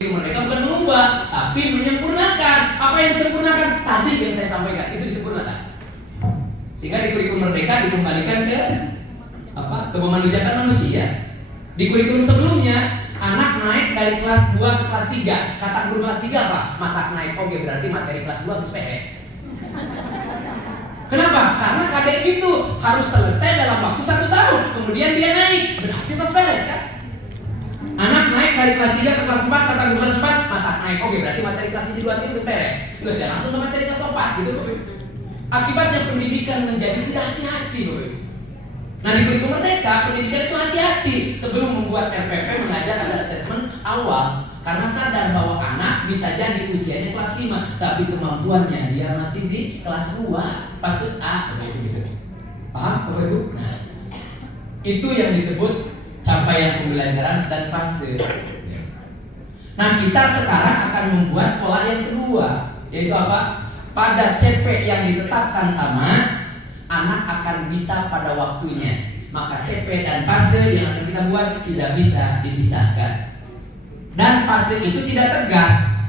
Mereka bukan mengubah, tapi menyempurnakan. Apa yang disempurnakan? Tadi yang saya sampaikan, itu disempurnakan. Sehingga di kurikulum Merdeka dikembalikan ke kemanusiaan manusia. Di kurikulum sebelumnya, anak naik dari kelas 2 ke kelas 3. Kata guru kelas 3 apa? Mata naik, oke berarti materi kelas 2 harus PS. Kenapa? Karena KDR itu harus selesai dalam waktu 1 tahun. Kemudian dia naik, berarti harus beres kan? Anak naik dari kelas 3 ke kelas 4, kata guru kelas 4, mata naik, oke berarti materi kelas 1 2 itu harus beres. Terus ya langsung ke materi kelas 4 gitu. Akibatnya pendidikan menjadi tidak hati-hati. Nah di kurikulum Merdeka, pendidikan itu hati-hati. Sebelum membuat RPP mengajar ada asesmen awal. Karena sadar bahwa anak bisa jadi usianya kelas 5, tapi kemampuannya dia masih di kelas 2, fase A, begitu. Paham Bapak Ibu? Nah, itu yang disebut capaian pembelajaran dan fase. Nah kita sekarang akan membuat pola yang kedua, yaitu apa? Pada CP yang ditetapkan sama, anak akan bisa pada waktunya. Maka CP dan fase yang akan kita buat tidak bisa dipisahkan. Dan fase itu tidak tegas.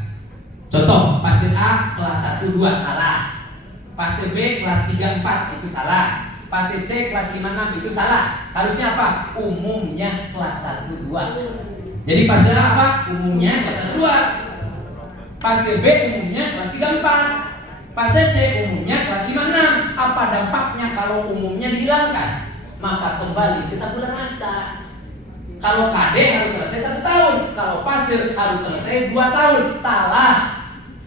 Contoh, fase A kelas 1 2 salah. Fase B kelas 3 4 itu salah. Fase C kelas 5 6 itu salah. Harusnya apa? Umumnya kelas 1 2. Jadi fase A apa? Umumnya kelas 1 2. Fase B umumnya kelas 3 4. Fase C umumnya kelas 5 6. Apa dampaknya kalau umumnya dihilangkan? Maka kembali ke tabula rasa. Kalau KD harus selesai 1 tahun, kalau fase harus selesai 2 tahun. Salah.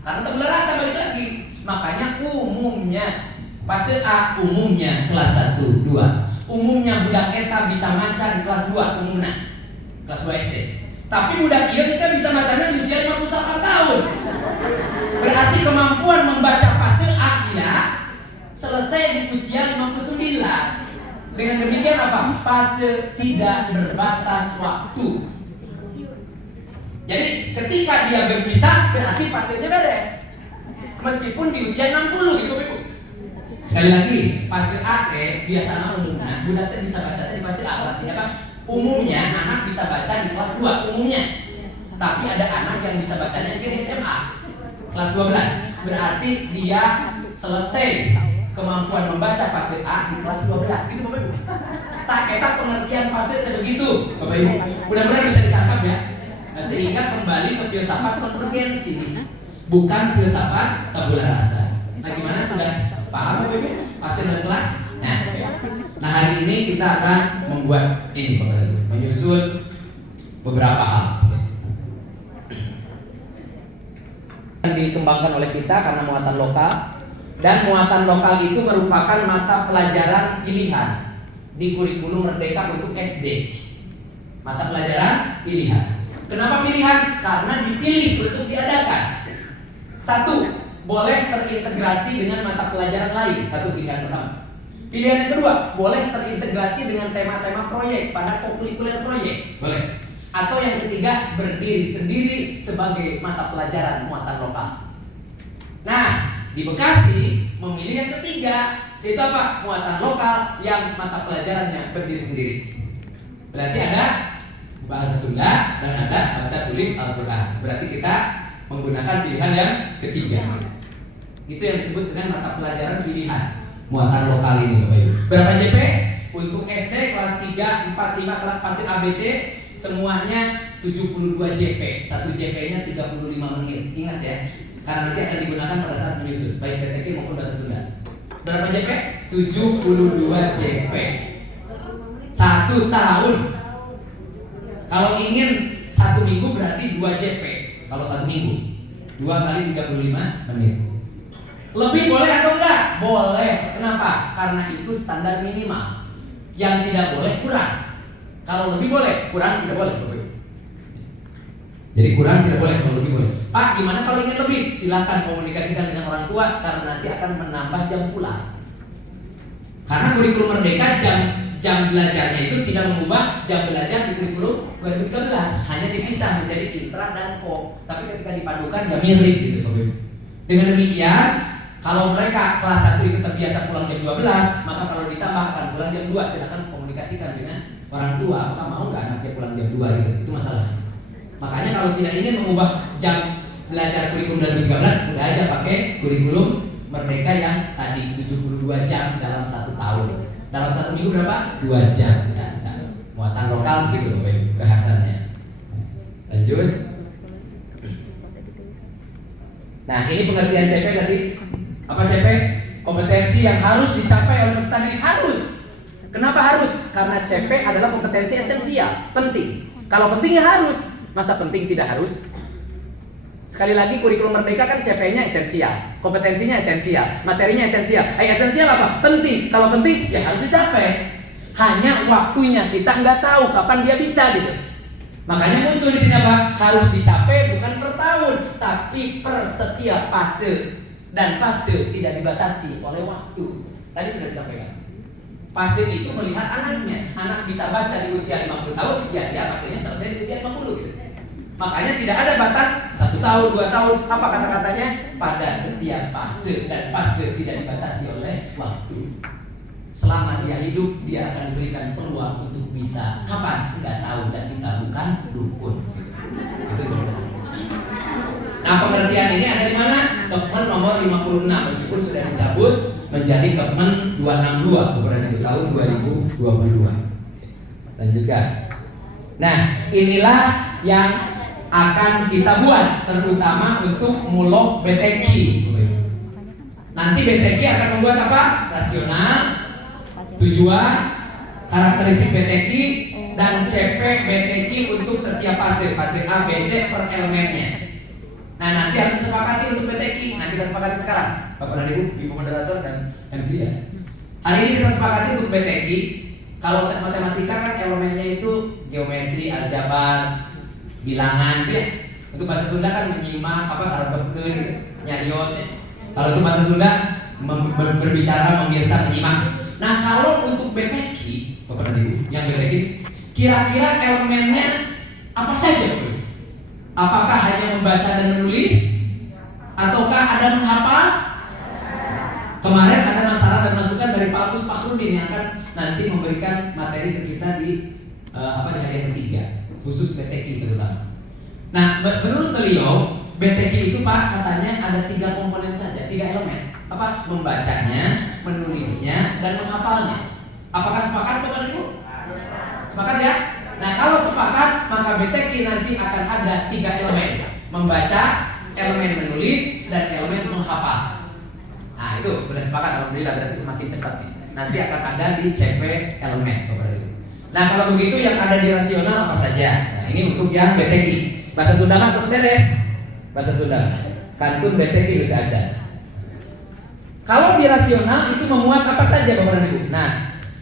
Karena tabula rasa balik lagi. Makanya umumnya fase A umumnya kelas 1 2. Umumnya budak eta bisa maca di kelas 2 umumnya. Kelas 2 SD. Tapi budak ieu kita bisa macanya di usia 58 tahun. Berarti kemampuan membaca fase A dia selesai di usia 59. Dengan demikian apa? Fase tidak berbatas waktu. Jadi ketika dia berpisah berarti fasenya beres. Meskipun di usia 60 gitu Ibu. Sekali lagi, fase A biasanya umumnya budak bisa baca di fase A kelasnya apa? Umumnya anak bisa baca di kelas 2 umumnya. Tapi ada anak yang bisa bacanya di SMA kelas 12. Berarti dia selesai kemampuan membaca fase A di kelas 12 gitu Bapak Ibu. Tak eta pengertian fase begitu Bapak Ibu. Mudah-mudahan bisa ditangkap ya. Nah, sehingga kembali ke filsafat konvergensi, bukan filsafat tabula rasa. Nah, gimana sudah paham Bapak Ibu? Fase dan kelas? Nah, hari ini kita akan membuat ini Bapak Ibu, menyusun beberapa hal yang dikembangkan oleh kita karena muatan lokal. Dan muatan lokal itu merupakan mata pelajaran pilihan di kurikulum Merdeka untuk SD. Mata pelajaran pilihan. Kenapa pilihan? Karena dipilih untuk diadakan. 1. Boleh terintegrasi dengan mata pelajaran lain. 1 pilihan pertama. Pilihan yang kedua, boleh terintegrasi dengan tema-tema proyek pada kokurikuler proyek. Boleh. Atau yang ketiga, berdiri sendiri sebagai mata pelajaran muatan lokal. Nah, di Bekasi memilih yang ketiga, yaitu apa? Muatan lokal yang mata pelajarannya berdiri sendiri. Berarti ada bahasa Sunda dan ada baca tulis Al-Quran. Berarti kita menggunakan pilihan yang ketiga. Itu yang disebut dengan mata pelajaran pilihan muatan lokal ini Bapak Ibu. Berapa JP? Untuk SD kelas 3, 4, 5 kelas fase ABC semuanya 72 JP. 1 JP-nya 35 menit. Ingat ya. Karena nanti akan digunakan pada saat menyusun baik PTK maupun bahasa Sunda. Berapa JP? 72 JP 1 tahun. Kalau ingin 1 minggu berarti 2 JP. Kalau 1 minggu 2 kali 35 menit. Lebih boleh atau enggak? Boleh. Kenapa? Karena itu standar minimal. Yang tidak boleh kurang. Kalau lebih boleh, kurang tidak boleh. Jadi kurang tidak boleh, kalau lebih boleh. Pak, gimana kalau ingin lebih? Silahkan komunikasikan dengan orang tua karena nanti akan menambah jam pulang. Karena kurikulum Merdeka jam belajarnya itu tidak mengubah jam belajar di kurikulum 2013, hanya dipisah menjadi intra dan ko. Tapi ketika dipadukan ya mirip gitu, Bapak. Dengan demikian, kalau mereka kelas 1 itu terbiasa pulang jam 12, maka kalau ditambah akan pulang jam 2. Silakan komunikasikan dengan orang tua, apakah mau nggak anaknya pulang jam 2 gitu. Itu masalah. Makanya kalau tidak ingin mengubah jam belajar kurikulum 2013, udah aja pakai kurikulum Merdeka yang tadi 72 jam dalam 1 tahun. Dalam 1 minggu berapa? 2 jam. Muatan lokal gitu Bapak Ibu kekhasannya. Lanjut. Nah, ini pengertian CP tadi. Apa CP? Kompetensi yang harus dicapai oleh peserta didik. Harus. Kenapa harus? Karena CP adalah kompetensi esensial, penting. Kalau pentingnya harus, masa penting tidak harus? Sekali lagi kurikulum Merdeka kan CP-nya esensial, kompetensinya esensial, materinya esensial. Esensial apa? Penting. Kalau penting ya harus dicapai. Hanya waktunya kita nggak tahu kapan dia bisa gitu. Makanya muncul di sini apa? Harus dicapai bukan per tahun, tapi per setiap fase. Dan fase tidak dibatasi oleh waktu. Tadi sudah disampaikan. Fase itu melihat anaknya. Anak bisa baca di usia 50 tahun, ya dia fasenya selesai di usia 50 gitu. Makanya tidak ada batas 1 tahun, 2 tahun. Apa kata-katanya? Pada setiap fase. Dan fase tidak dibatasi oleh waktu. Selama dia hidup, dia akan diberikan peluang untuk bisa. Kapan? Enggak tahu, dan kita bukan dukun. Itu benar. Nah, pengertian ini ada di mana? Kepmen nomor 56, meskipun sudah dicabut menjadi Kepmen 262 kemudian di tahun 2022. Lanjutkan. Nah, inilah yang akan kita buat terutama untuk mulok BTQ. Nanti BTQ akan membuat apa? Rasional, tujuan, karakteristik BTQ, dan CP BTQ untuk setiap fase A, B, C per elemennya. Nah, nanti harus disepakati untuk BTQ. Nah, kita sepakati sekarang, Bapak dan Ibu, Ibu moderator dan MC ya. Hari ini kita sepakati untuk BTQ. Kalau matematika kan elemennya itu geometri, aljabar, bilangan ya. Untuk bahasa Sunda kan menyimak apa karakter nyarios ya. Kalau itu bahasa Sunda berbicara, memirsa, menyimak. Nah, kalau untuk BTQ, Bapak dan Ibu, yang BTQ kira-kira elemennya apa saja? Apakah hanya membaca dan menulis? Ataukah ada menghafal? Kemarin ada masalah dan masukan dari Pak Agus Fakhrudin yang akan nanti memberikan materi ke kita di hari yang ketiga, khusus BTQ terutama. Nah, menurut beliau BTQ itu Pak katanya ada 3 komponen saja, 3 elemen. Apa? Membacanya, menulisnya, dan menghafalnya. Apakah sepakat Bapak Ibu? Sepakat ya? Nah, kalau sepakat maka BTQ nanti akan ada 3 elemen: membaca, elemen menulis, dan elemen menghafal. Nah, itu sudah sepakat, alhamdulillah, berarti semakin cepat nih. Nanti akan ada di CP elemen Bapak Ibu. Nah, kalau begitu yang ada di rasional apa saja? Nah, ini untuk yang BTQ. Bahasa Sunda mah terus beres. Bahasa Sunda. Kantun BTQ kita aja. Kalau di rasional itu memuat apa saja Bapak dan Ibu? Nah,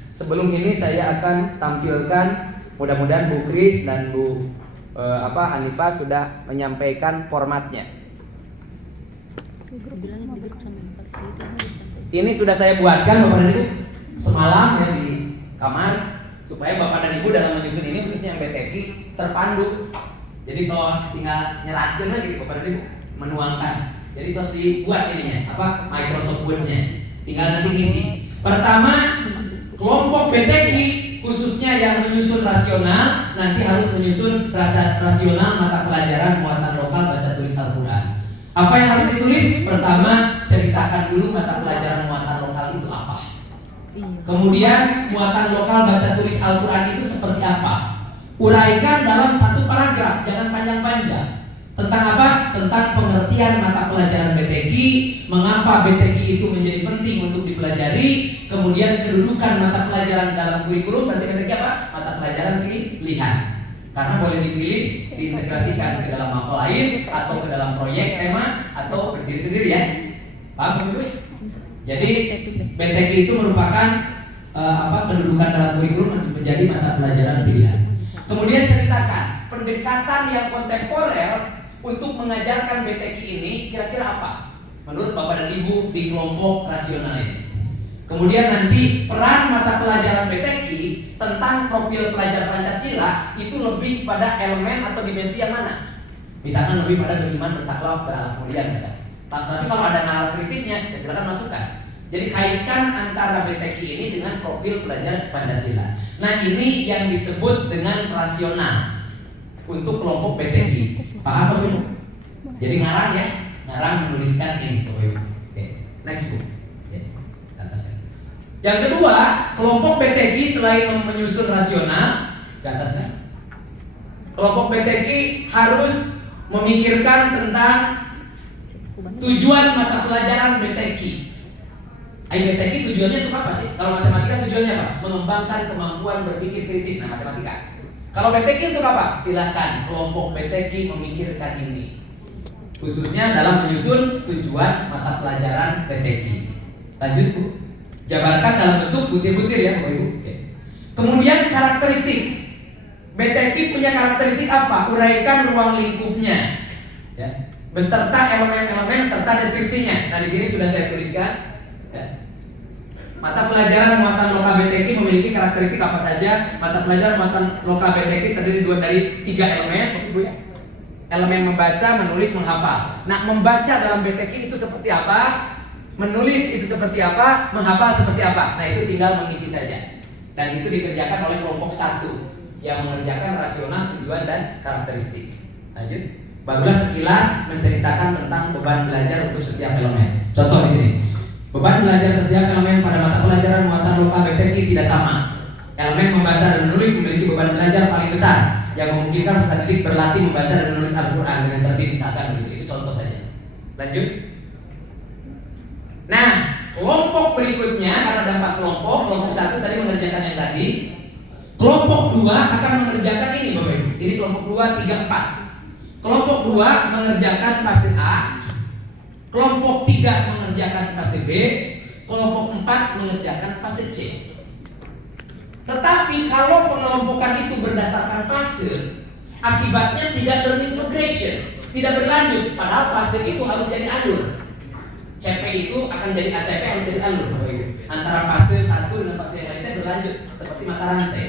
sebelum ini saya akan tampilkan, mudah-mudahan Bu Kris dan Bu Hanifah sudah menyampaikan formatnya. Ini sudah saya buatkan Bapak dan Ibu semalam ya di kamar, supaya Bapak dan Ibu dalam menyusun ini khususnya yang BTQ terpandu. Jadi tos tinggal nyeratkan lagi Bapak dan Ibu, menuangkan. Jadi tos dibuat ininya, Microsoft Word-nya. Tinggal nanti isi. Pertama, kelompok BTQ khususnya yang menyusun rasional nanti harus menyusun rasional mata pelajaran muatan lokal baca tulis Al-Quran. Apa yang harus ditulis? Pertama, ceritakan dulu mata pelajaran muatan lokal itu apa. Kemudian muatan lokal baca tulis Al-Quran itu seperti apa. Uraikan dalam 1 paragraf, jangan panjang-panjang. Tentang apa? Tentang pengertian mata pelajaran BTQ, mengapa BTQ itu menjadi penting untuk dipelajari, kemudian kedudukan mata pelajaran dalam kurikulum. Nanti BTQ apa? Mata pelajaran pilihan. Karena boleh dipilih, diintegrasikan ke dalam mapel lain, atau ke dalam proyek, tema, atau berdiri sendiri ya. Paham Bu? Jadi BTQ itu merupakan kedudukan dalam kurikulum menjadi mata pelajaran pilihan. Kemudian ceritakan pendekatan yang kontemporer untuk mengajarkan BTQ ini kira-kira apa menurut Bapak dan Ibu di kelompok rasional ini. Kemudian nanti peran mata pelajaran BTQ tentang profil pelajar Pancasila itu lebih pada elemen atau dimensi yang mana? Misalkan lebih pada beriman, bertakwa, berakhlak mulia misalkan. Tapi kalau ada nalar kritisnya, ya silakan masukkan. Jadi kaitkan antara BTQ ini dengan profil pelajar Pancasila. Nah, ini yang disebut dengan rasional. untuk kelompok BTI. Paham Bapak Ibu? Jadi ngarang ya, ngarang menuliskan ini Bapak Ibu. Oke, next book. Atas. Yang kedua, kelompok BTI selain menyusun rasional, ke atasnya. Kelompok BTI harus memikirkan tentang tujuan mata pelajaran BTI. BTI tujuannya untuk apa sih? Kalau matematika tujuannya apa? Mengembangkan kemampuan berpikir kritis. Nah, matematika. Kalau BTI untuk apa? Silahkan kelompok BTI memikirkan ini, khususnya dalam menyusun tujuan mata pelajaran BTI. Lanjut Bu. Jabarkan dalam bentuk butir-butir ya Bapak Ibu. Oke. Kemudian karakteristik. BTI punya karakteristik apa? Uraikan ruang lingkupnya, ya, beserta elemen-elemen serta deskripsinya. Nah, di sini sudah saya tuliskan. Ya. Mata pelajaran muatan loka BTI memiliki karakteristik apa saja? Mata pelajaran muatan loka BTI terdiri dari 3 elemen, Ibu ya. Elemen membaca, menulis, menghafal. Nah, membaca dalam BTI itu seperti apa? Menulis itu seperti apa? Menghafal seperti apa? Nah, itu tinggal mengisi saja. Dan itu dikerjakan oleh kelompok 1 yang mengerjakan rasional, tujuan, dan karakteristik. Lanjut. Barulah sekilas menceritakan tentang beban belajar untuk setiap elemen. Contoh di sini. Beban belajar setiap elemen pada mata pelajaran muatan loka BTI tidak sama. Elemen membaca dan menulis memiliki beban belajar paling besar yang memungkinkan peserta didik berlatih membaca dan menulis Al-Quran dengan tertib, misalkan begitu. Itu contoh saja. Lanjut. Nah, kelompok berikutnya karena ada 4 kelompok. Kelompok 1 tadi mengerjakan yang tadi. Kelompok 2 akan mengerjakan ini Bapak Ibu. Ini kelompok 2, 3, 4. Kelompok 2 mengerjakan fase A. Kelompok 3 mengerjakan fase B. Kelompok 4 mengerjakan fase C. Tetapi kalau pengelompokan itu berdasarkan fase, akibatnya tidak learning progression, tidak berlanjut. Padahal fase itu harus jadi alur. CP itu akan jadi ATP, harus jadi alur Bapak Ibu. Antara fase 1 dan fase yang lainnya berlanjut seperti mata rantai.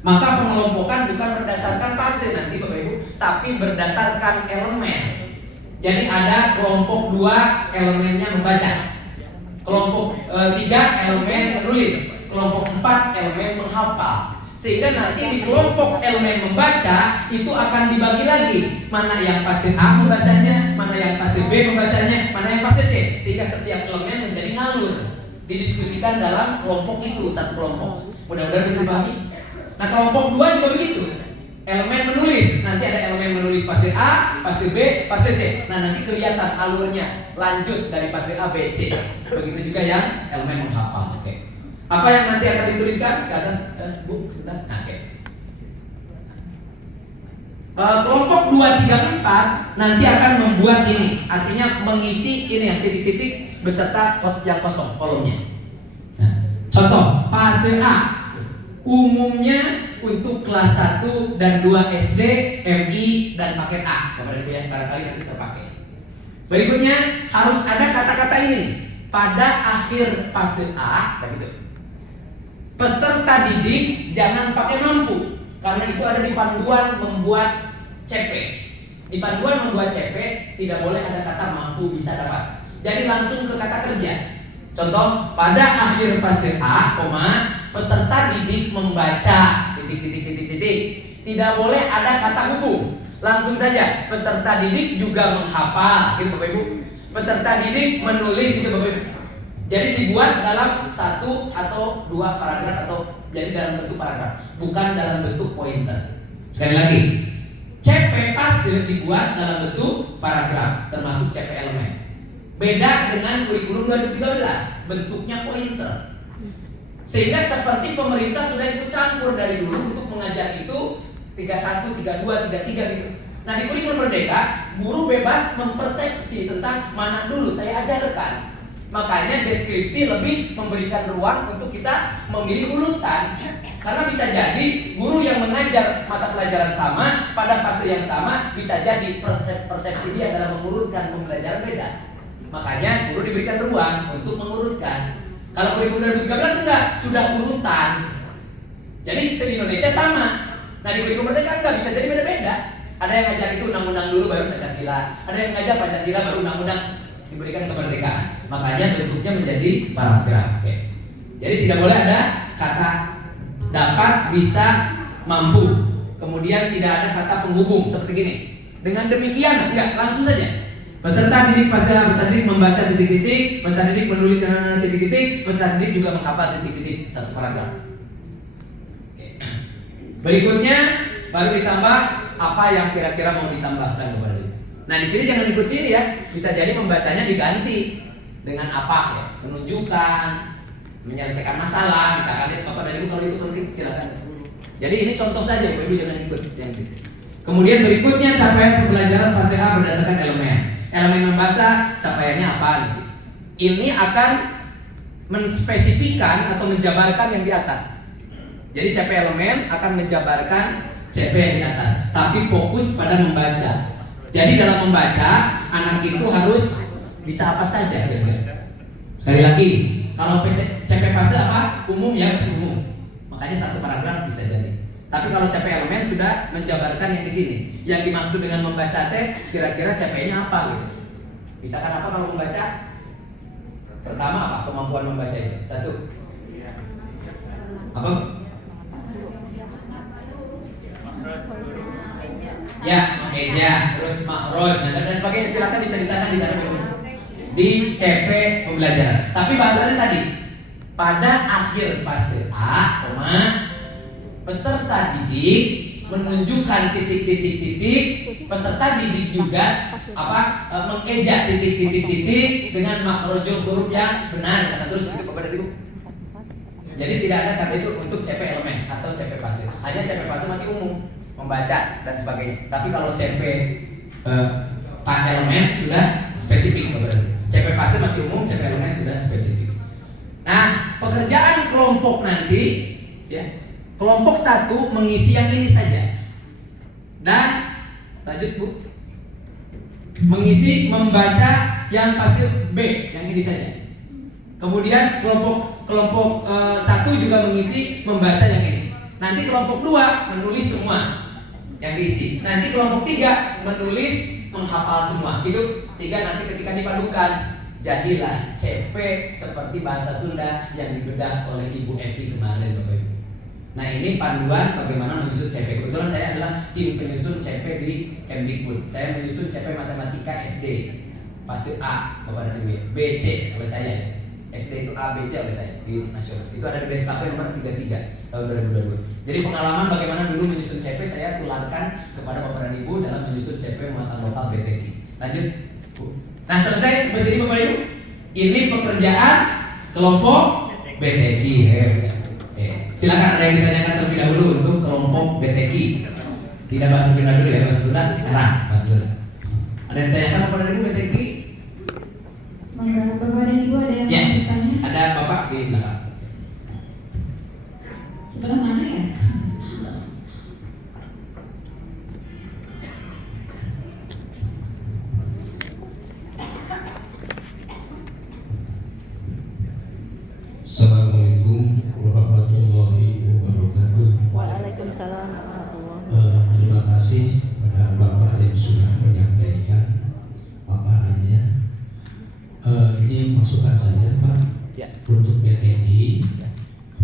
Maka pengelompokan bukan berdasarkan fase nanti Bapak Ibu, tapi berdasarkan elemen. Jadi ada kelompok 2 elemennya membaca, kelompok 3 elemen menulis, kelompok 4 elemen menghafal. Sehingga nanti di kelompok elemen membaca itu akan dibagi lagi, mana yang fase A membacanya, mana yang fase B membacanya, mana yang fase C. Sehingga setiap elemen menjadi ngalur, didiskusikan dalam kelompok itu, satu kelompok. Mudah-mudahan bisa dipahami. Nah, kelompok 2 juga begitu. Elemen menulis, nanti ada elemen menulis fase A, fase B, fase C. Nah, nanti kelihatan alurnya, lanjut dari fase A, B, C. Begitu juga yang elemen menghafal. Oke. Apa yang nanti akan dituliskan ke atas Bu? Sebentar. Nah, oke. Kelompok 2, 3, 4 nanti akan membuat ini, artinya mengisi ini yang titik-titik beserta yang kosong kolomnya. Nah, contoh fase A umumnya untuk kelas 1 dan 2 SD, MI, dan paket A. Kepada Ibu ya, barangkali nanti terpakai. Berikutnya harus ada kata-kata ini pada akhir fase A, begitu. Peserta didik jangan pakai mampu, karena itu ada di panduan membuat CP. Di panduan membuat CP tidak boleh ada kata mampu bisa dapat. Jadi langsung ke kata kerja. Contoh, pada akhir fase A, peserta didik membaca titik. Tidak boleh ada kata hubung. Langsung saja peserta didik juga menghafal, gitu Bapak Ibu. Peserta didik menulis, gitu Bapak Ibu. Jadi dibuat dalam 1 atau 2 paragraf atau jadi dalam bentuk paragraf, bukan dalam bentuk pointer. Sekali lagi, CP fase dibuat dalam bentuk paragraf, termasuk CP elemen. Beda dengan kurikulum 2013, bentuknya pointer. Sehingga seperti pemerintah sudah ikut campur dari dulu untuk mengajar itu 31, 32, 33 gitu. Nah, di kurikulum Merdeka, guru bebas mempersepsi tentang mana dulu saya ajarkan. Makanya deskripsi lebih memberikan ruang untuk kita memilih urutan. Karena bisa jadi guru yang mengajar mata pelajaran sama pada fase yang sama, bisa jadi persepsi dia dalam mengurutkan pembelajaran beda. Makanya guru diberikan ruang untuk mengurutkan. Kalau kurikulum 2013 enggak, sudah urutan. Jadi di Indonesia sama. Nah, di kurikulum Merdeka enggak, bisa jadi beda-beda. Ada yang ngajar itu undang-undang dulu baru Pancasila. Ada yang ngajar Pancasila baru undang-undang diberikan kemerdekaan. Makanya bentuknya menjadi paragraf. Oke. Jadi tidak boleh ada kata dapat, bisa, mampu. Kemudian tidak ada kata penghubung seperti gini. Dengan demikian, enggak, langsung saja. Peserta didik fase A, peserta didik membaca titik-titik, peserta didik menulis titik-titik, peserta didik juga menghafal titik-titik, satu paragraf. Berikutnya baru ditambah apa yang kira-kira mau ditambahkan kepada dia. Nah di sini jangan ikut sini ya, bisa jadi membacanya diganti dengan apa ya, menunjukkan, menyelesaikan masalah, misalkan Bapak dan Ibu kalau itu penting silakan. Jadi ini contoh saja, Bapak Ibu jangan ikut yang gitu. Kemudian berikutnya capaian pembelajaran fase A berdasarkan elemen. Elemen membaca capaiannya apa? Ini akan menspesifikan atau menjabarkan yang di atas. Jadi CP elemen akan menjabarkan CP yang di atas, tapi fokus pada membaca. Jadi dalam membaca, anak itu harus bisa apa saja kira-kira. Sekali lagi, kalau CP fase apa? Umum ya, masih umum. Makanya satu paragraf bisa jadi. Tapi kalau CP elemen sudah menjabarkan yang di sini. Yang dimaksud dengan membaca teh, kira-kira CP-nya apa gitu. Misalkan apa kalau membaca? Pertama apa kemampuan membaca itu? Satu. Apa? Ya, mengeja, terus makhraj dan sebagainya, silakan diceritakan di sana di CP pembelajaran. Tapi bahasanya tadi pada akhir fase A, peserta didik menunjukkan titik-titik-titik, peserta didik juga mengeja titik-titik-titik dengan makhrajul huruf yang benar. Kata terus itu kepada Ibu. Jadi tidak ada kata itu untuk CP elemen atau CP fase. Hanya CP fase masih umum, membaca dan sebagainya. Tapi kalau CP elemen sudah spesifik kepada Ibu. CP fase masih umum, CP elemen sudah spesifik. Nah, pekerjaan kelompok nanti ya. Kelompok 1 mengisi yang ini saja. Dan lanjut Bu. Mengisi membaca yang pasif B, yang ini saja. Kemudian kelompok 1 juga mengisi membaca yang ini. Nanti kelompok 2 menulis semua yang diisi. Nanti kelompok 3 menulis menghafal semua. Gitu. Sehingga nanti ketika dipadukan jadilah CP seperti bahasa Sunda yang dibedah oleh Ibu Evi kemarin Bapak Ibu. Nah ini panduan bagaimana menyusun CP. Kebetulan saya adalah tim penyusun CP di Kemdikbud. Saya menyusun CP Matematika SD fase A Bapak dan Ibu. BC oleh saya. SD itu A, B, C oleh saya di nasional. Itu ada di BSKP nomor 33 tahun 2022. Jadi pengalaman bagaimana dulu menyusun CP saya tularkan kepada Bapak dan Ibu dalam menyusun CP muatan lokal BTK. Lanjut Bu. Nah selesai sampai sini Bapak Ibu. Ini pekerjaan kelompok BTK. Silakan ada yang ditanyakan terlebih dahulu untuk kelompok BTK. Tidak bahasa Sunda dulu ya, bahasa Sunda sekarang bahasa Sunda. Ada yang ditanyakan kepada Ibu BTK? Bapak dan Ibu ada yang ya, mau bertanya? Ada Bapak di belakang. Sebelah mana ya? Assalamualaikum warahmatullahi wabarakatuh. Waalaikumsalam warahmatullahi wabarakatuh. Terima kasih pada Bapak yang sudah menyampaikan paparannya. Ini masukan saya Pak Ya. untuk BTI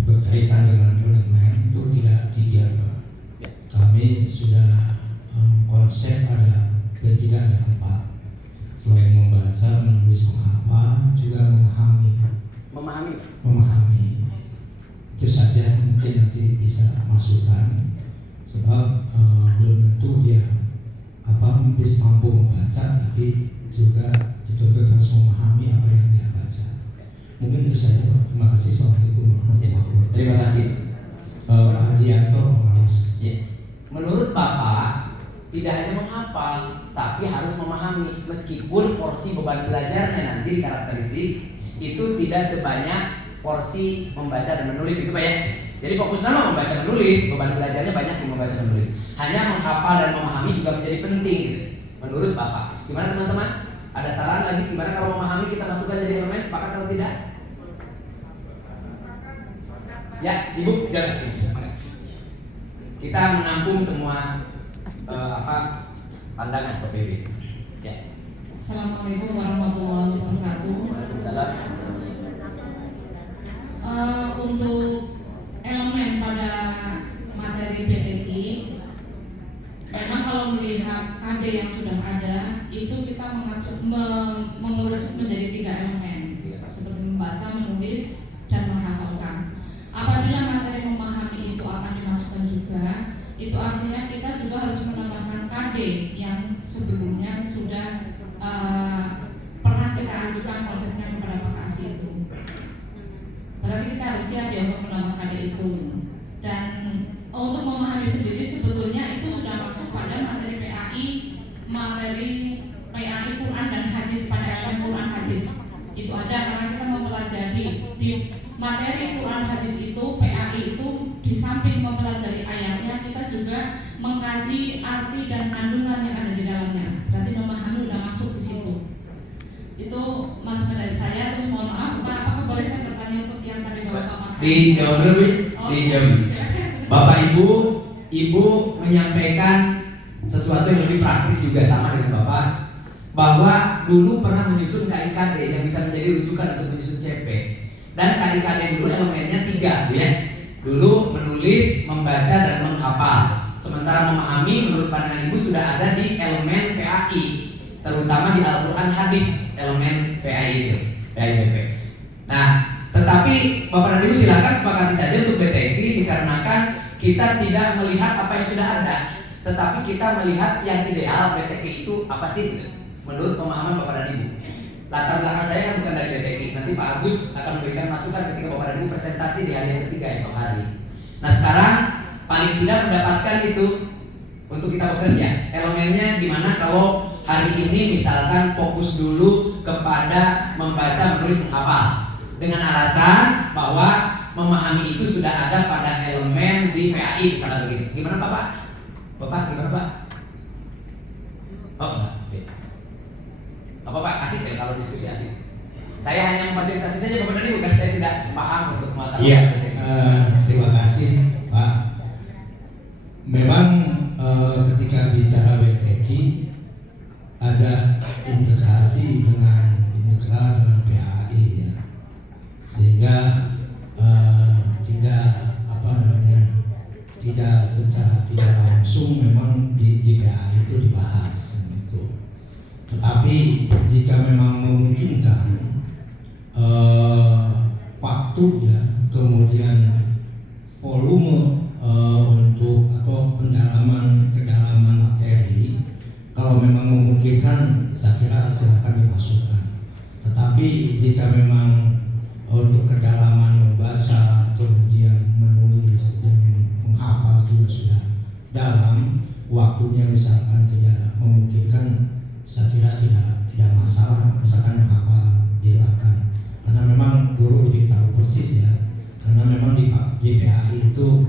berkaitan dengan elemen itu tidak 3 Pak. Ya. Kami sudah konsep ada dan tidak ada 4. Selain membaca, menulis, menghafal, juga memahami. Itu saja mungkin nanti bisa masukan sebab belum tentu dia bisa mampu membaca, tapi juga betul-betul harus memahami apa yang dia baca. Mungkin itu saja Pak. Terima kasih. Assalamualaikum warahmatullahi wabarakatuh. Terima kasih. Pak Hajianto mengawas. Ya. Menurut Bapak tidak hanya menghafal, tapi harus memahami. Meskipun porsi beban belajarnya nanti di karakteristik itu tidak sebanyak porsi membaca dan menulis itu Pak ya. Jadi fokus sama membaca menulis, beban belajarnya banyak di membaca menulis. Hanya menghafal dan memahami juga menjadi penting gitu. Menurut Bapak, gimana teman-teman? Ada saran lagi gimana kalau memahami kita masukkan jadi elemen, sepakat atau tidak? Ya, Ibu silakan. Kita menampung semua pandangan PPB. Ya. Assalamualaikum warahmatullahi wabarakatuh. Salam. Untuk elemen pada materi BTI mengerucut menjadi 3 elemen, seperti membaca, menulis, dan menghafalkan. Apabila materi memahami itu akan dimasukkan juga, itu artinya kita juga harus menambahkan KD yang sebelumnya sudah pernah kita ajukan konsepnya kepada Pak Kasih itu. Berarti kita harus siap ya untuk menambah KD itu. Dan untuk memahami sendiri sebetulnya itu sudah masuk pada materi PAI Quran dan hadis, pada elemen Quran hadis. Itu ada karena kita mempelajari di materi Quran hadis itu, PAI itu di samping mempelajari ayatnya, kita juga mengkaji arti dan kandungan yang ada di dalamnya. Berarti memahami sudah masuk di situ. Itu masukan dari saya. Terus mohon maaf Pak, apakah boleh saya bertanya untuk yang tadi Bapak dijawab dulu, dijawab. Bapak Ibu menyampaikan sesuatu yang lebih praktis juga sama dengan Bapak, bahwa dulu pernah menyusun KIKD yang bisa menjadi rujukan untuk menyusun CP. Dan KIKD dulu elemennya 3 ya. Dulu menulis, membaca, dan menghafal. Sementara memahami menurut pandangan Ibu sudah ada di elemen PAI, terutama di Al-Quran hadis, elemen PAI itu, PAI-BP. Nah, tetapi Bapak dan Ibu silakan sepakati saja untuk BTQ, dikarenakan kita tidak melihat apa yang sudah ada, tetapi kita melihat yang ideal BTQ itu apa sih menurut pemahaman Bapak dan Ibu. Latar belakang saya kan bukan dari BTQ. Nanti Pak Agus akan memberikan masukan ketika Bapak dan Ibu presentasi di hari yang ketiga esok hari. Nah sekarang paling tidak mendapatkan itu untuk kita bekerja. Elemennya gimana kalau hari ini misalkan fokus dulu kepada membaca, menulis, menghafal, dengan alasan bahwa memahami itu sudah ada pada elemen di PAI misalkan begitu. Gimana Bapak? Bapak gimana Pak? Oh enggak. Pak asik ya kalau diskusi asik. Saya hanya memfasilitasi saja Bapak dan Ibu, karena saya tidak paham untuk mengatakan. Iya, terima kasih Pak. Memang ketika bicara BTQ ada integrasi dengan PAI ya, sehingga tidak secara tidak langsung memang di PAI itu dibahas gitu. Tetapi jika memang memungkinkan waktu ya, kemudian volume untuk atau pendalaman materi, kalau memang memungkinkan saya kira silakan dimasukkan. Tetapi jika memang untuk kedalaman membaca, kemudian menulis dan menghafal juga sudah dalam, waktunya misalkan tidak memungkinkan, saya kira tidak masalah misalkan menghafal dilakukan, karena memang guru lebih tahu persis ya, karena memang di PAI itu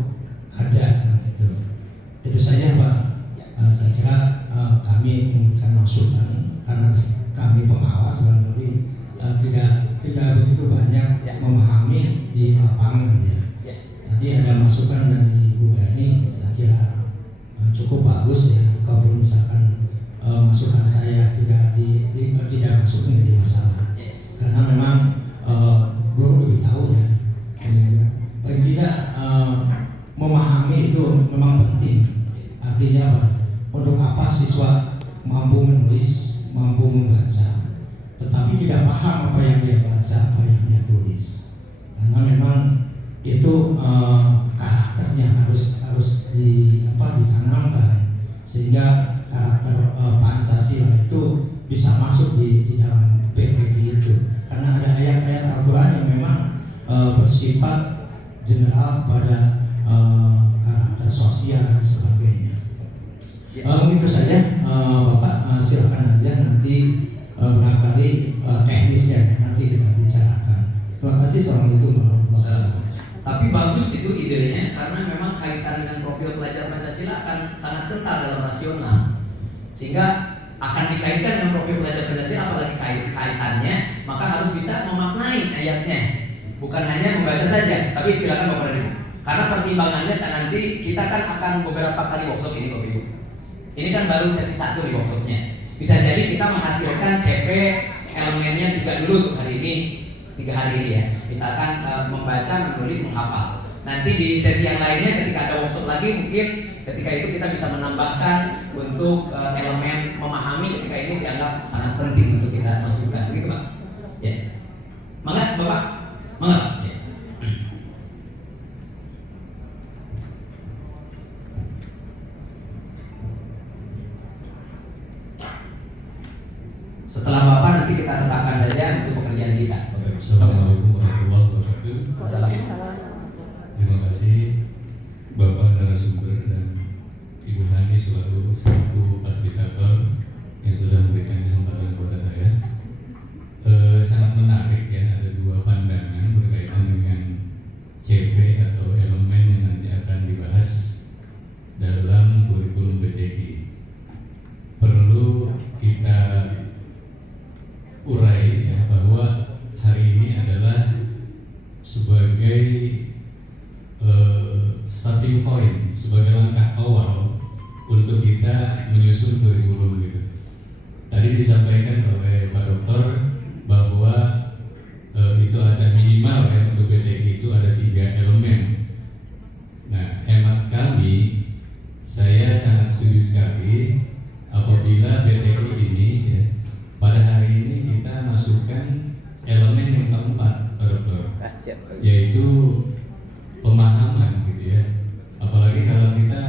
ada gitu. Itu saja Pak. Saya kira kami memberikan masukan karena kami pengawas berarti tidak begitu banyak memahami di lapangan ya. Tadi ada masukan dari Bu Erni, saya kira cukup bagus ya. Kalau misalkan masukan saya tidak masuk menjadi masalah, karena memang guru lebih tahu ya. Paling tidak memahami itu memang penting. Artinya apa? Untuk apa siswa mampu menulis, mampu membaca, tetapi tidak paham apa yang dia baca, apa yang dia tulis, karena memang itu karakternya harus ditanamkan sehingga karakter Pancasila itu bisa masuk di dalam PPG itu, karena ada ayat-ayat Al-Quran yang memang bersifat general pada karakter sosial dan sebagainya. Mungkin itu saja Bapak, silakan aja nanti barangkali teknisnya nanti kita bicarakan. Terima kasih. Assalamualaikum warahmatullahi wabarakatuh. Tapi bagus itu idenya, karena memang kaitan dengan profil pelajar Pancasila akan sangat kental dalam rasional, sehingga akan dikaitkan dengan profil pelajar Pancasila, apalagi kaitannya, maka harus bisa memaknai ayatnya, bukan hanya membaca saja. Tapi silakan Bapak dan Ibu, karena pertimbangannya nanti kita kan akan beberapa kali workshop ini Bapak Ibu. Ini kan baru sesi 1 di workshopnya. Bisa jadi kita menghasilkan CP elemennya 3 dulu untuk hari ini, 3 hari ini ya. Misalkan membaca, menulis, menghafal. Nanti di sesi yang lainnya ketika ada workshop lagi, mungkin ketika itu kita bisa menambahkan untuk elemen memahami ketika ini dianggap sangat penting untuk kita masukkan, begitu Pak? Ya. Mangga Bapak, mangga. Ya. Setelah Bapak nanti kita tetapkan saja untuk pekerjaan kita. Assalamualaikum warahmatullahi wabarakatuh. Waalaikumsalam. Terima kasih Bapak narasumber dan Ibu Hani selaku fasilitator yang sudah memberikan kesempatan kepada saya. Sangat menarik ya, ada dua pandangan berkaitan dengan CP atau elemen yang nanti akan dibahas dalam kurikulum BTG. Perlu kita urai ya, bahwa hari ini adalah sebagai starting point, sebagai langkah awal untuk kita menyusun kurikulum gitu. Tadi disampaikan oleh Pak Dokter bahwa itu ada minimal ya, untuk BTG itu ada 3 elemen. Nah, hemat sekali, saya sangat setuju sekali apabila BTG ini ya, pada hari ini kita masukkan elemen yang keempat, Pak Dokter, yaitu pemahaman gitu ya. Apalagi kalau kita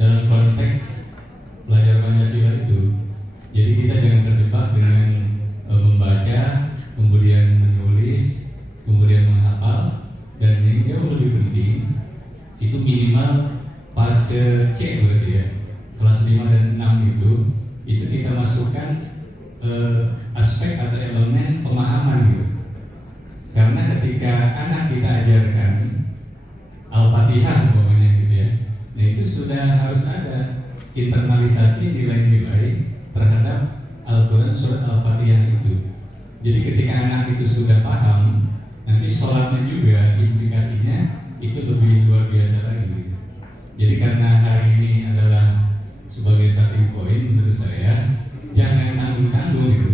dalam konteks belajar Pancasila itu, jadi kita jangan terjebak dengan membaca, kemudian menulis, kemudian menghafal, dan yang jauh lebih penting itu minimal fase C berarti ya, kelas 5 dan 6 itu kita masukkan aspek atau elemen pemahaman gitu. Karena ketika anak kita ajarkan Al-Fatihah umpamanya gitu ya, nah itu sudah harus ada internalisasi nilai-nilai terhadap Al-Quran surat Al-Fatihah itu. Jadi ketika anak itu sudah paham, nanti sholatnya juga implikasinya itu lebih luar biasa lagi gitu. Jadi karena hari ini adalah sebagai starting point, menurut saya jangan tanggung-tanggung gitu.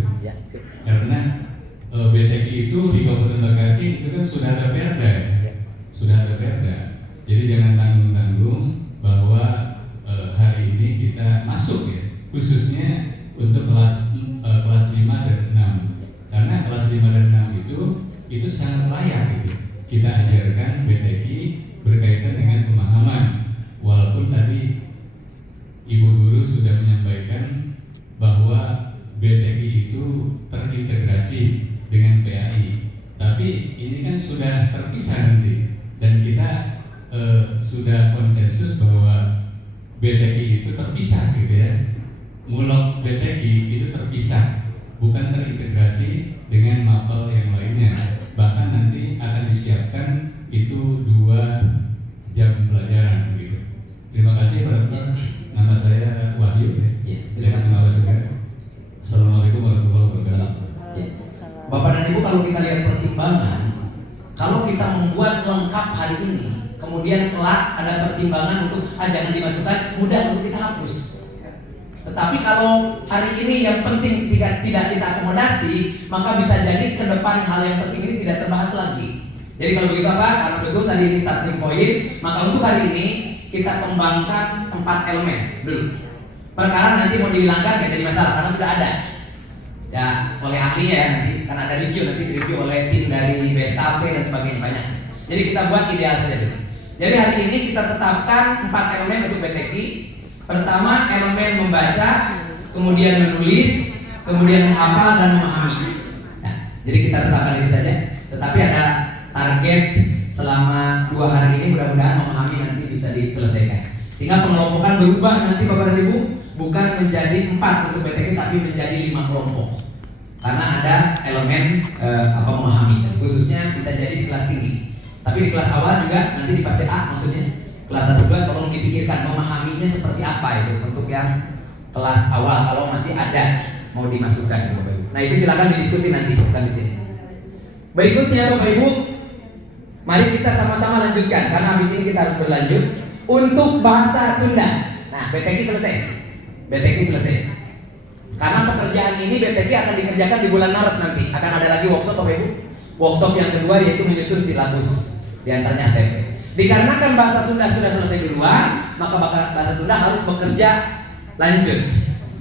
Karena BTG itu di Kabupaten Bekasi itu kan sudah ada perda, sudah ada perda. Jadi jangan tanggung-tanggung bahwa hari ini kita masuk ya, khususnya untuk kelas 5 dan 6. Karena kelas 5 dan 6 itu sangat layak gitu. Kita ajarkan BTG berkaitan dengan pemahaman. Walaupun tadi Ibu Guru sudah menyampaikan bahwa BTG itu terintegrasi dengan PAI, tapi ini kan sudah terpisah nanti, dan kita sudah konsensus bahwa BTG itu terpisah gitu ya. Mulok BTG itu terpisah, bukan terintegrasi dengan mapel yang lainnya. Bahkan nanti akan disiapkan itu 2 jam pelajaran gitu. Terima kasih Pak Dokter. Nama saya Wahyu ya. Terima kasih. Assalamualaikum warahmatullahi wabarakatuh. Bapak dan Ibu, kalau kita lihat pertimbangan, kalau kita membuat lengkap hari ini, kemudian kelak ada pertimbangan untuk jangan dimasukkan, mudah untuk kita hapus. Tetapi kalau hari ini yang penting tidak kita akomodasi, maka bisa jadi ke depan hal yang penting ini tidak terbahas lagi. Jadi kalau begitu apa? Karena betul tadi ini starting point, maka untuk hari ini kita kembangkan 4 elemen dulu. Perkara nanti mau dihilangkan nggak jadi masalah karena sudah ada. Ya, oleh ahlinya ya, nanti kan ada review, nanti direview oleh tim dari BSKP dan sebagainya banyak. Jadi kita buat ideal saja dulu. Jadi hari ini kita tetapkan 4 elemen untuk BTG. Pertama, elemen membaca, kemudian menulis, kemudian menghafal dan memahami. Nah, jadi kita tetapkan ini saja. Tetapi ada target selama 2 hari ini, mudah-mudahan memahami nanti bisa diselesaikan. Sehingga pengelompokan berubah nanti Bapak dan Ibu, bukan menjadi 4 untuk BTG tapi menjadi 5 kelompok. Karena ada elemen memahami, khususnya bisa jadi di kelas tinggi. Tapi di kelas awal juga nanti di fase A, maksudnya kelas 1 2 tolong dipikirkan memahaminya seperti apa itu untuk yang kelas awal kalau masih ada mau dimasukkan Bapak Ibu. Nah, itu silakan didiskusi nanti bukan di sini. Berikutnya Bapak Ibu, mari kita sama-sama lanjutkan karena habis ini kita harus berlanjut untuk bahasa Sunda. Nah, BTG selesai. Karena pekerjaan ini BTG akan dikerjakan di bulan Maret nanti. Akan ada lagi workshop Bapak Ibu. Workshop yang kedua yaitu menyusun silabus, di antaranya ATP. Dikarenakan bahasa Sunda sudah selesai duluan, maka bahasa Sunda harus bekerja lanjut.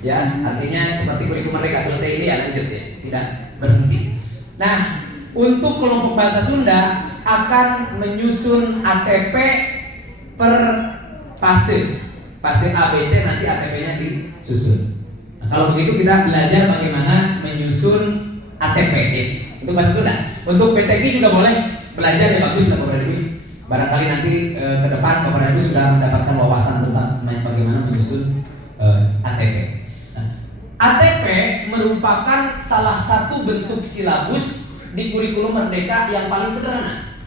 Ya, artinya seperti kurikulum mereka selesai ini ya lanjut ya, tidak berhenti. Nah, untuk kelompok bahasa Sunda akan menyusun ATP per fase. Fase A, B, C nanti ATP-nya disusun. Nah, kalau begitu kita belajar bagaimana menyusun ATP ya. Untuk bahasa Sunda. Untuk PTK juga boleh belajar ya, bagus lah Bapak Ibu. Barangkali nanti ke depan Bapak Ibu sudah mendapatkan wawasan tentang bagaimana menyusun ATP. ATP merupakan salah satu bentuk silabus di kurikulum Merdeka yang paling sederhana.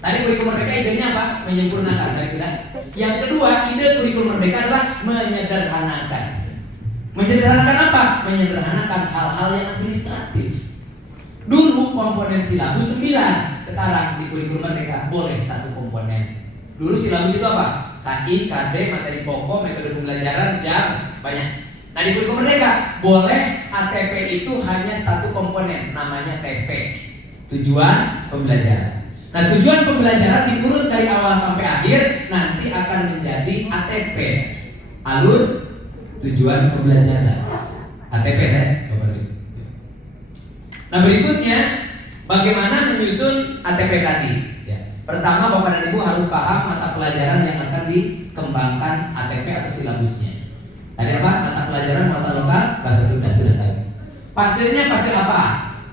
Tadi kurikulum Merdeka idenya apa? Menyempurnakan, dari sudah. Yang kedua, ide kurikulum Merdeka adalah menyederhanakan. Menyederhanakan apa? Menyederhanakan hal-hal yang administratif. Dulu komponen silabus 9, sekarang di kurikulum Merdeka boleh 1 komponen. Dulu silabus itu apa? KI, KD, materi pokok, metode pembelajaran, jam, banyak. Nah di kurikulum Merdeka boleh ATP itu hanya 1 komponen, namanya TP, tujuan pembelajaran. Nah tujuan pembelajaran diurut dari awal sampai akhir, nanti akan menjadi ATP, alur tujuan pembelajaran, ATP ya. Nah berikutnya bagaimana menyusun ATP tadi ya. Pertama Bapak dan Ibu harus paham mata pelajaran yang akan dikembangkan ATP atau silabusnya. Tadi apa? Mata pelajaran mata lokal bahasa Sunda sudah tahu. Fasenya fase apa?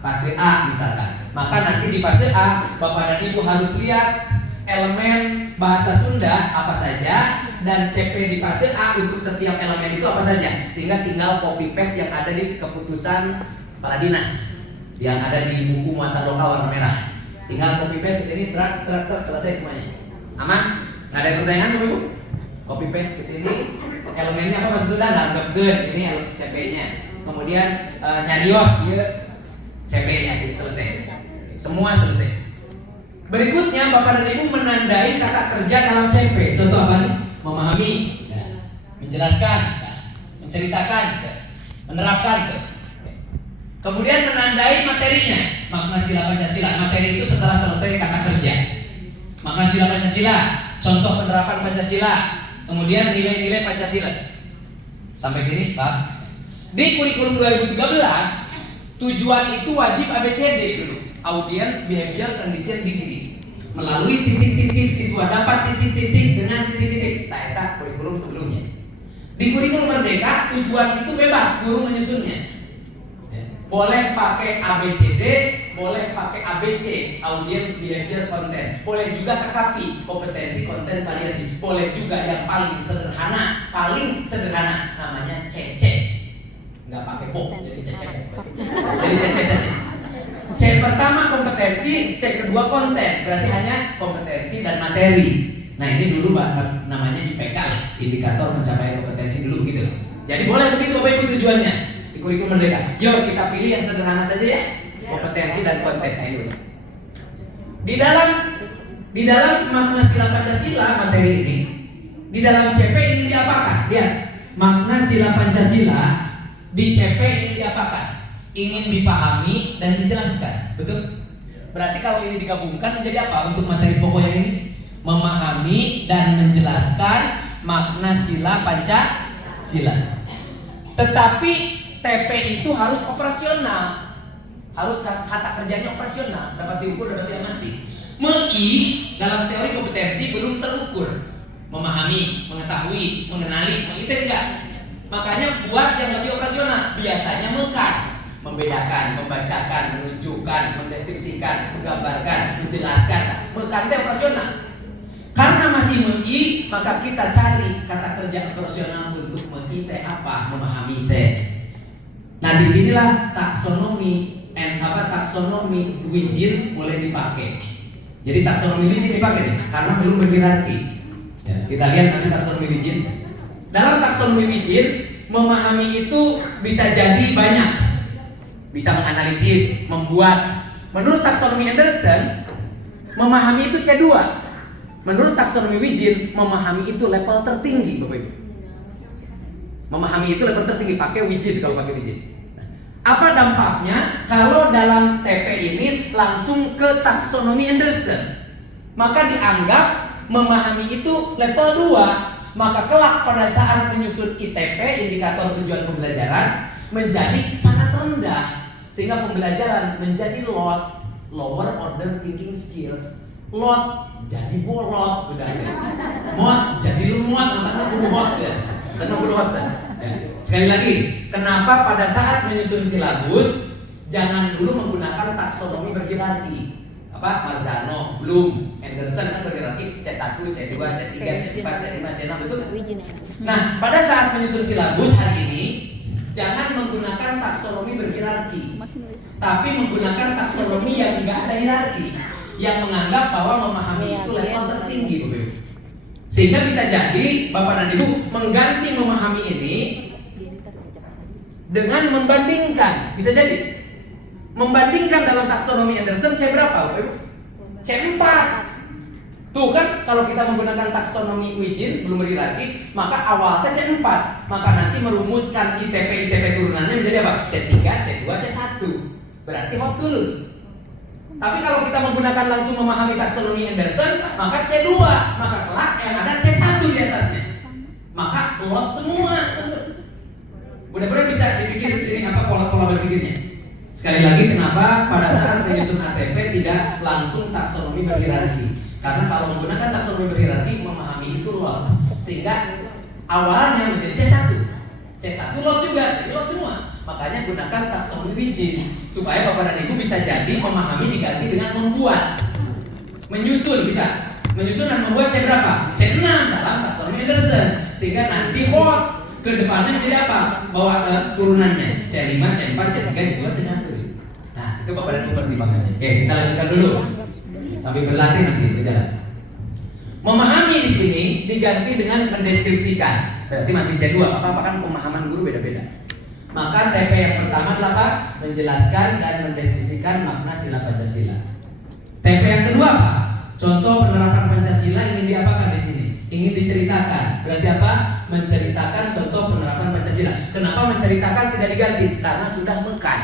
Fase A misalkan. Maka nanti di fase A Bapak dan Ibu harus lihat elemen bahasa Sunda apa saja dan CP di fase A untuk setiap elemen itu apa saja. Sehingga tinggal copy paste yang ada di keputusan kepala dinas yang ada di buku muatan lokal warna merah. Tinggal copy paste ke sini, drag selesai semuanya. Aman? Nggak ada pertanyaan Bapak Ibu? Copy paste ke sini. Elemennya apa bahasa Sunda? Nggak good, ini CP-nya. Kemudian nyarios, ya CP-nya, selesai. Semua selesai. Berikutnya Bapak dan Ibu menandai kata kerja dalam CP. Contoh apa nih? Memahami, menjelaskan, menceritakan, menerapkan. Kemudian menandai materinya, makna sila Pancasila. Materi itu setelah selesai kata kerja. Makna sila Pancasila, contoh penerapan Pancasila. Kemudian nilai-nilai Pancasila. Sampai sini, Pak. Di kurikulum 2013, tujuan itu wajib ABCD dulu. Audience, behavior, condition, dididik. Melalui titik-titik siswa dapat titik-titik dengan titik-titik. Nah, itu kurikulum sebelumnya. Di kurikulum Merdeka, tujuan itu bebas, guru menyusunnya. Boleh pakai ABCD, boleh pakai ABC, audience, behavior, content. Boleh juga KKP, kompetensi, konten, variasi. Boleh juga yang paling sederhana, namanya CC. Nggak pakai bo, jadi CC. Jadi CC saja. C pertama kompetensi, C kedua konten. Berarti hanya kompetensi dan materi. Nah ini dulu namanya IPK, indikator pencapaian kompetensi dulu begitu. Jadi boleh begitu Bapak Ibu tujuannya. Kurikulum Merdeka. Yuk kita pilih yang sederhana saja ya. Kompetensi dan konten. Ayo. Di dalam makna sila Pancasila materi ini, di dalam CP ini diapakan? Lihat, makna sila Pancasila di CP ini diapakan? Ingin dipahami dan dijelaskan. Betul? Berarti kalau ini digabungkan menjadi apa untuk materi pokok yang ini? Memahami dan menjelaskan makna sila Pancasila. Tetapi TP itu harus operasional, harus kata kerjanya operasional, dapat diukur, dapat diamati. MEI dalam teori kompetensi belum terukur, memahami, mengetahui, mengenali, itu enggak. Makanya buat yang lebih operasional, biasanya MEKAN, membedakan, membacakan, menunjukkan, mendeskripsikan, menggambarkan, menjelaskan. MEKAN itu operasional. Karena masih MEI, maka kita cari kata kerja operasional untuk MEI teh apa, memahami teh. Nah disinilah taksonomi Dwijin boleh dipakai. Jadi taksonomi Dwijin dipakai nih, karena belum berhierarki. Ya, kita lihat nanti taksonomi Dwijin. Dalam taksonomi Dwijin, memahami itu bisa jadi banyak, bisa menganalisis, membuat. Menurut taksonomi Anderson, memahami itu C2. Menurut taksonomi Dwijin, memahami itu level tertinggi, Bapak Ibu. Memahami itu level tertinggi, pakai Dwijin kalau pakai Dwijin. Apa dampaknya kalau dalam TP ini langsung ke taksonomi Anderson? Maka dianggap memahami itu level 2. maka kelak pada saat menyusun ITP, indikator tujuan pembelajaran, menjadi sangat rendah, sehingga pembelajaran menjadi lower order thinking skills. Jadi bolot, udah jadi lemot, otaknya kudu hot ya. Sekali lagi, kenapa pada saat menyusun silabus jangan dulu menggunakan taksonomi berhierarki? Marzano, Bloom, Anderson kan berhierarki C1, C2, C3, C4, C5, C6 betul kan? Nah, pada saat menyusun silabus hari ini jangan menggunakan taksonomi berhierarki, tapi menggunakan taksonomi yang enggak ada hierarki, yang menganggap bahwa memahami itu level tertinggi, sehingga bisa jadi Bapak dan Ibu mengganti memahami ini dengan membandingkan. Bisa jadi membandingkan dalam taksonomi Anderson C berapa, Bapak Ibu? C4. Tuh kan, kalau kita menggunakan taksonomi Wigin belum berhierarki, maka awalnya C4. Maka nanti merumuskan ITP turunannya menjadi apa? C3, C2, C1. Berarti hot dulu. Tapi kalau kita menggunakan langsung memahami taksonomi Anderson, maka C2. Maka kelak yang ada C1 di atasnya. Maka lot semua. Mudah-mudahan bisa dipikir ini pola berpikirnya. Sekali lagi, kenapa pada saat menyusun ATP tidak langsung taksonomi berhierarki? Karena kalau menggunakan taksonomi berhierarki, memahami itu lot, sehingga awalnya menjadi C1 lot juga, jadi lot semua. Makanya gunakan taksonomi Wigin supaya Bapak dan Ibu bisa jadi memahami diganti dengan membuat, menyusun bisa, menyusun dan membuat C berapa? C6 dalam taksonomi Anderson, sehingga nanti hot ke depannya menjadi apa? Bawa turunannya C5, C4, C3, C2, C1. Nah, itu Bapak dan Ibu pertimbangannya. Oke, kita lanjutkan dulu sambil berlatih nanti berjalan. Memahami di sini diganti dengan mendeskripsikan. Berarti masih C2. Apa kan pemahaman guru beda-beda. Maka TP yang pertama adalah apa? Menjelaskan dan mendeskripsikan makna sila Pancasila. TP yang kedua apa? Contoh penerapan Pancasila ingin diapakan di sini? Ingin diceritakan. Berarti apa? Menceritakan contoh penerapan Pancasila. Kenapa menceritakan tidak diganti? Karena sudah mekan.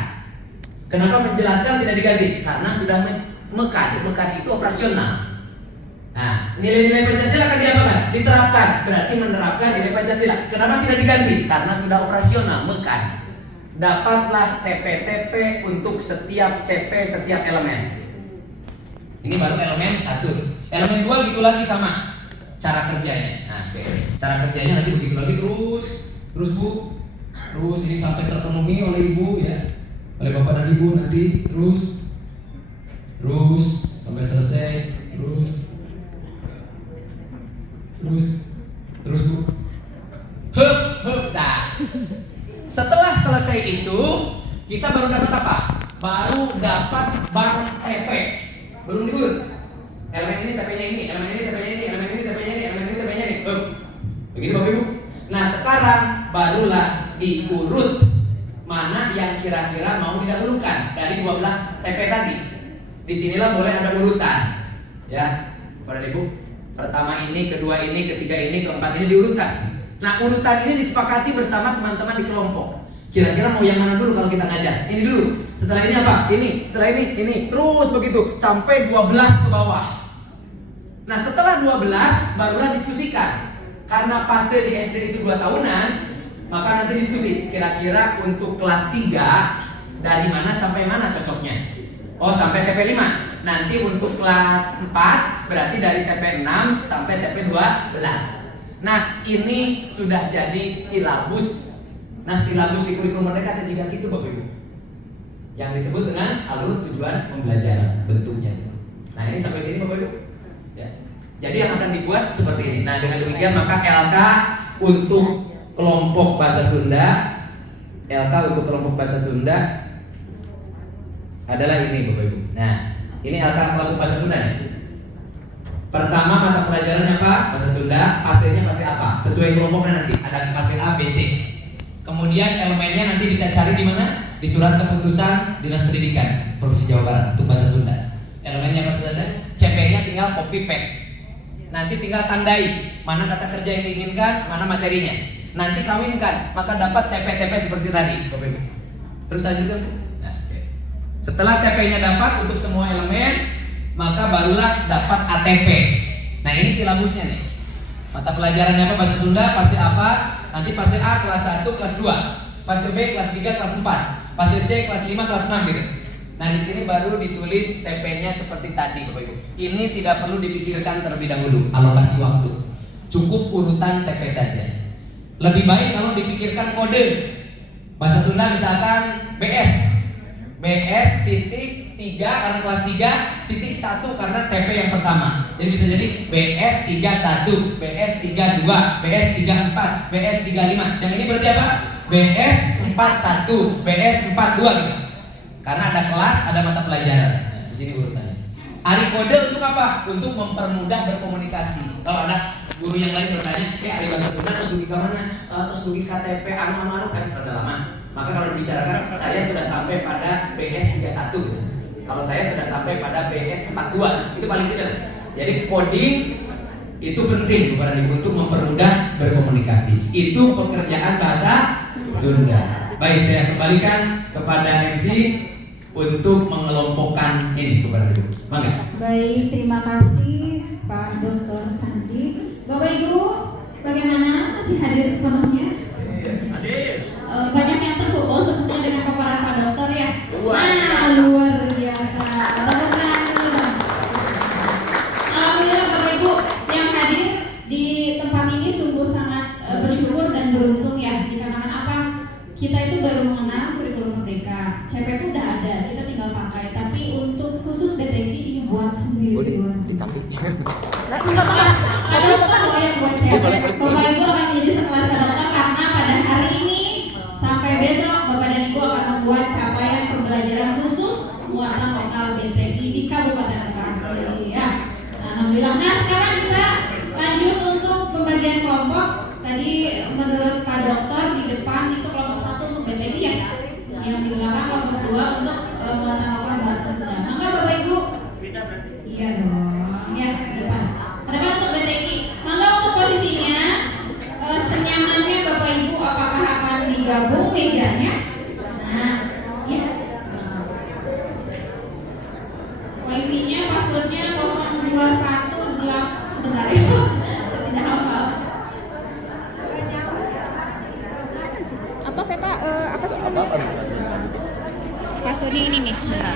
Kenapa menjelaskan tidak diganti? Karena sudah mekan. Mekan itu operasional. Nah, nilai-nilai Pancasila akan diapakan? Diterapkan. Berarti menerapkan nilai Pancasila. Kenapa tidak diganti? Karena sudah operasional, mekan. Dapatlah TP-TP untuk setiap CP, setiap elemen. Ini baru elemen 1. Elemen 2 gitu lagi sama cara kerjanya. Nah, cara kerjanya nanti begitu lagi terus Bu. Terus ini sampai terpenuhi oleh Ibu ya. Oleh Bapak dan Ibu nanti terus sampai selesai terus Bu. Dah. Setelah selesai itu kita baru dapat apa? Baru dapat bank TP. Belum diurut. Elemen ini TP-nya ini, elemen ini TP-nya ini, elemen ini TP-nya ini, elemen ini TP-nya ini. Begitu Bapak Ibu. Nah, sekarang barulah diurut mana yang kira-kira mau didahulukan dari 12 TP tadi. Disinilah boleh ada urutan. Ya, Bapak Ibu. Pertama ini, kedua ini, ketiga ini, keempat ini diurutkan. Nah, urutan ini disepakati bersama teman-teman di kelompok. Kira-kira mau yang mana dulu kalau kita ngajar? Ini dulu. Setelah ini apa? Ini. Setelah ini. Terus begitu sampai 12 ke bawah. Nah, setelah 12 barulah diskusikan. Karena fase di SD itu 2 tahunan, maka nanti diskusi. Kira-kira untuk kelas 3 dari mana sampai mana cocoknya? Oh, sampai TP 5. Nanti untuk kelas 4 berarti dari TP 6 sampai TP 12. Nah, ini sudah jadi silabus. Nah, silabus di kurikulum merdeka ada 3 gitu Bapak Ibu, yang disebut dengan alur tujuan pembelajaran bentuknya. Nah, ini sampai sini Bapak Ibu ya. Jadi yang akan dibuat seperti ini. Nah, dengan demikian maka LK untuk kelompok bahasa Sunda, LK untuk kelompok bahasa Sunda adalah ini Bapak Ibu. Nah, ini LK kelompok bahasa Sunda nih. Pertama mata pelajarannya apa? Bahasa Sunda. Fasenya fase apa? Sesuai kelompoknya nanti. Ada fase A, B, C. Kemudian elemennya nanti kita cari di mana? Di surat keputusan Dinas Pendidikan Provinsi Jawa Barat untuk bahasa Sunda. Elemennya bahasa Sunda. CP-nya tinggal copy paste. Nanti tinggal tandai mana kata kerja yang diinginkan, mana materinya. Nanti kawinkan, maka dapat TP-TP seperti tadi, Bapak Ibu. Terus lanjutkan. Nah, okay. Setelah TP-nya dapat untuk semua elemen, maka barulah dapat ATP. Nah, ini silabusnya nih. Mata pelajarannya apa? Bahasa Sunda, fase apa? Nanti fase A kelas 1, kelas 2, fase B kelas 3, kelas 4, fase C kelas 5, kelas 6 gitu. Nah di sini baru ditulis TP-nya seperti tadi Bapak Ibu. Ini tidak perlu dipikirkan terlebih dahulu alokasi waktu. Cukup urutan TP saja. Lebih baik kalau dipikirkan kode. Bahasa Sunda misalkan BS titik 3 karena kelas 3, titik 1 karena TP yang pertama. Jadi bisa jadi BS 31, BS 32, BS 34, BS 35. Yang ini berarti apa? BS 41, BS 42 gitu. Karena ada kelas, ada mata pelajaran. Nah, di sini urutannya. Ari kode untuk apa? Untuk mempermudah berkomunikasi. Kalau ada guru yang lain bertanya, Ari bahasa Sunda terus dugi ke mana? Terus dugi KTP, anu kan sudah lama. Maka kalau dibicarakan, saya sudah sampai pada BS 31 gitu. Kalau saya sudah sampai pada BS 42, itu paling tidak. Jadi coding itu penting kepada ibu untuk mempermudah berkomunikasi. Itu pekerjaan bahasa Sunda. Baik, saya kembalikan kepada MC untuk mengelompokkan ini kepada ibu. Mangga. Baik, terima kasih Pak Dr. Sandi. Bapak Ibu, bagaimana? Masih hadir sepenuhnya? Banyak yang terpukul sepertinya dengan paparan Pak Dokter ya. Nah, luar biasa. Tepuk tangan dulu dong. Alhamdulillah Bapak Ibu yang hadir di tempat ini sungguh sangat bersyukur dan beruntung ya. Dikarenakan apa? Kita itu baru mengenal kurikulum merdeka. CP itu udah ada, kita tinggal pakai. Tapi untuk khusus BTK ini buat sendiri. Ada dokter loh yang buat CP. Bapak Ibu akan menjadi sekelas dokter karena pada hari ini sampai besok Bapak dan Ibu akan membuat capaian pembelajaran khusus muatan lokal BTI di Kabupaten Bekasi ya. Alhamdulillah. Nah sekarang kita lanjut untuk pembagian kelompok. Tadi menurut Pak Dokter di depan itu kelompok 1 untuk BTI ya. Yang di belakang kelompok 2 untuk muatan lokal bahasa Sunda. Maka Bapak Ibu, iya dong ya ke depan. Ke depan untuk BTI. Maka untuk posisinya senyamannya Bapak Ibu apakah akan digabung mejanya? Nah, ya. Wifi-nya passwordnya 0218 sebentar ya. Tidak hafal. Apa Veta? Apa sih namanya? Passwordnya ini nih. Bentar.